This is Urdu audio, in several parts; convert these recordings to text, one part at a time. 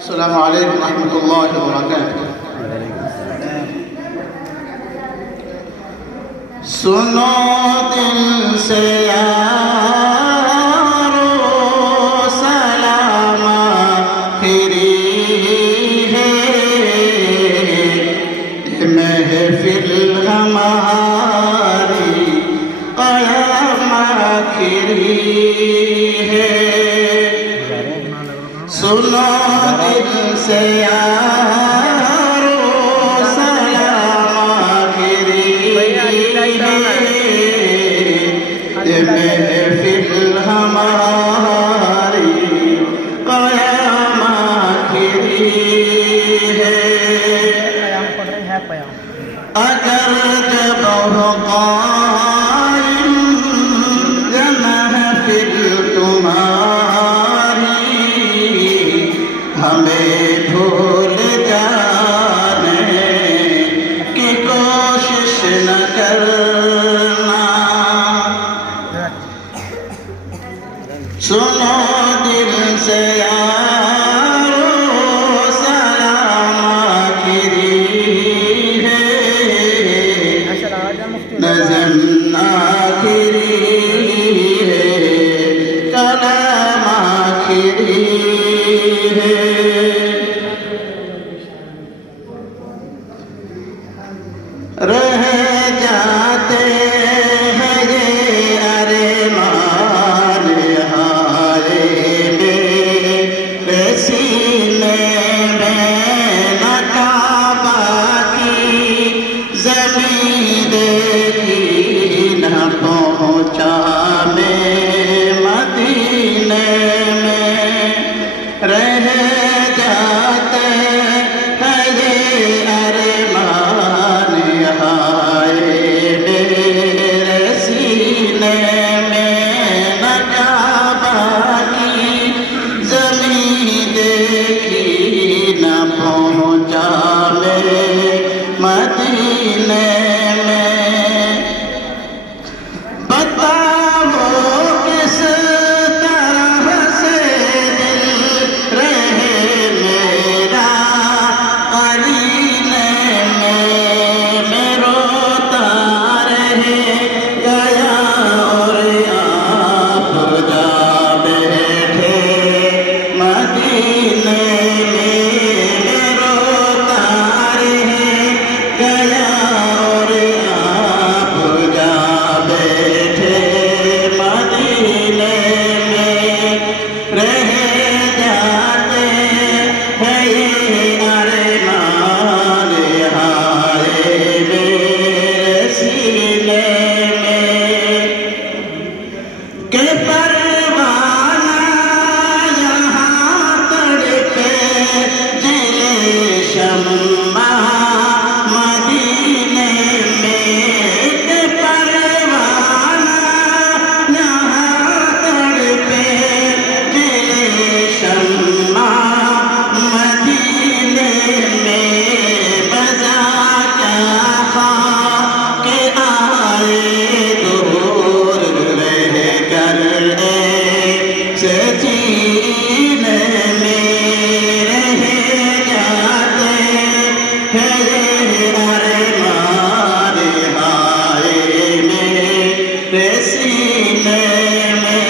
السلام علیکم ورحمۃ اللہ وبرکاتہ۔ سنو دل سے یارو سلام آخری ہے، محفل ہماری قیام آخری ہے۔ سنو دل سے یارو سلام آخری ہے، محفل ہماری قیام آخری ہے۔ اگر جب ہو قائم محفل تمہاری، ہمیں بھول جانے کی کوشش نہ کرنا۔ سنو دل سے یارو سلام آخری ہے، نظم آخری ہے، کلام آخری ہے۔ رہ جاتے ہیں یہ ارمان ہائے میرے سینے میں، نہ کعبہ کی زمین دیکھی، نہ پہنچا میں مدینے میں۔ رہ جاتے ہیں یہ ارمان ہائے میرے سینے میں، نہ کعبہ کی زمین دیکھی، نہ پہنچا میرے مدینے میں۔ بتاؤ کس طرح سے دل رہے میرا قرینے میں، روتا رہے گیا اور آپ جا بیٹھے مدینے میں، روتا رہے گیا اور آپ جا بیٹھے مدینے میں۔ رہ جاتے ہیں یہ ارمان ہائے میرے سینے میں، کہ پروانہ یہاں تڑپے جلے شمع مدینے میں، کہ پروانہ یہاں تڑپے جلے شمع مدینے میں۔ بجا کیا خواہ کہ آئے دور رہ کر ایک سے جینے میں، رہ جاتے ہیں یہ ارمان ہائے میرے سینے میں۔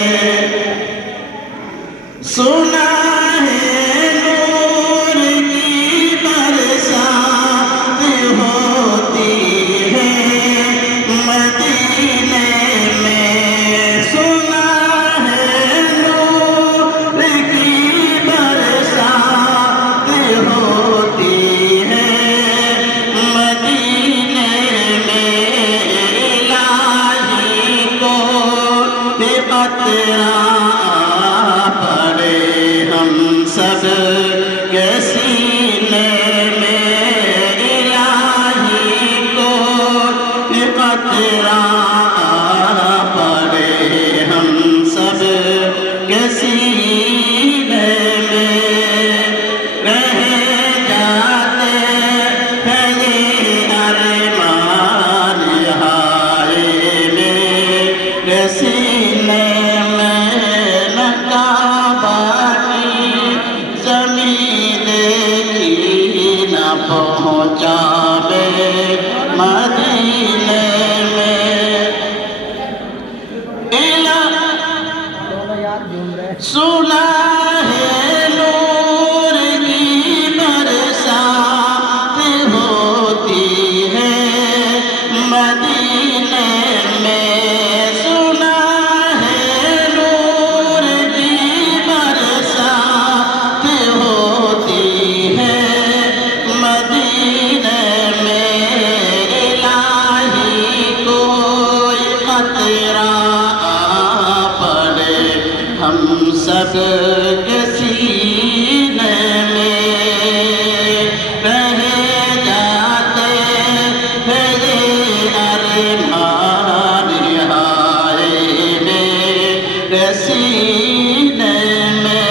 سنا ہے نور کی برسات ہوتی ہے مدینے میں، سنا ہے نور کی برسات ہوتی ہے مدینے میں۔ الہی کو بے قطرہ پڑے ہم سب کے سینے میں، الہی کو بے قطرہ پڑے ہم سب کے سینے میں۔ رہ جاتے ہیں یہ ارمان ہائے میرے سینے میں، نہ کعبہ کی زمین پہنچاوے مدینے میں صلح نور کی برسات ہوتی ہے مدینے میں صلح نور کی برسات ہوتی ہے مدینے میں الہی کوئی قطرہ ہم سب کے سینے میں رہ جاتے ہیں یہ ارمان ہائے میرے سینے میں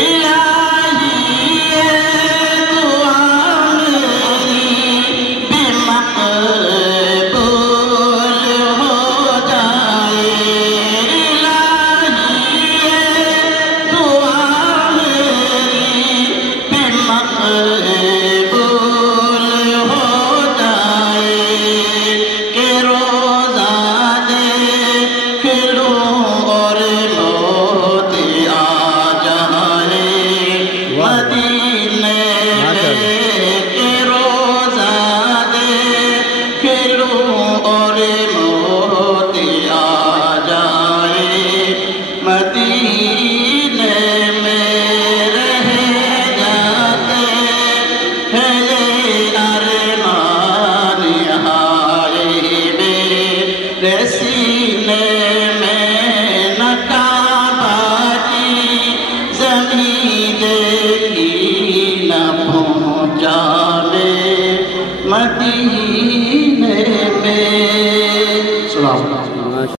الہی یہ دعا میری بے مقبول ہو جائے مقبول ہو جائے کہ روزہ دیکھ لوں اور موت آ جائے مدینے میں کہ روزہ دیکھ لوں اور موت آ جائے مدینے میں سینے میں نہ کعبہ کی زمین دیکھی نہ پہنچاوے مدینے میں.